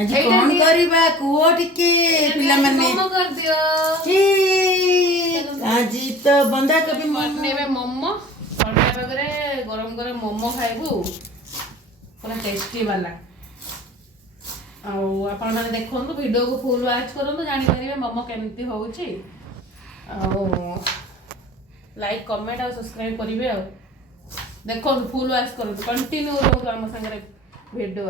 आज कौन करिबा कुओ टिके पिला माने मोमो कर दियो आज तो बंदा कभी नेबे मोमो पड़ने वगैरह गरम गरम मोमो खाइबू पूरा टेस्टी वाला आपण मैंने देखो वीडियो को फुल वाच करूँ जापर मोमो केमती हो लाइक कमेंट और सब्सक्राइब करेंगे देखो फुल वाच करूँ कंटिन्यू रोज आम सागर वीडियो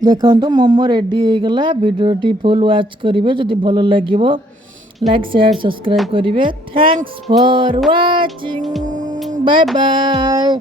देखो मोमो रेडी हो गला वीडियोटी फुल वाच करेंगे जदि भल लगे लाइक शेयर सब्सक्राइब करेंगे thanks for watching bye bye.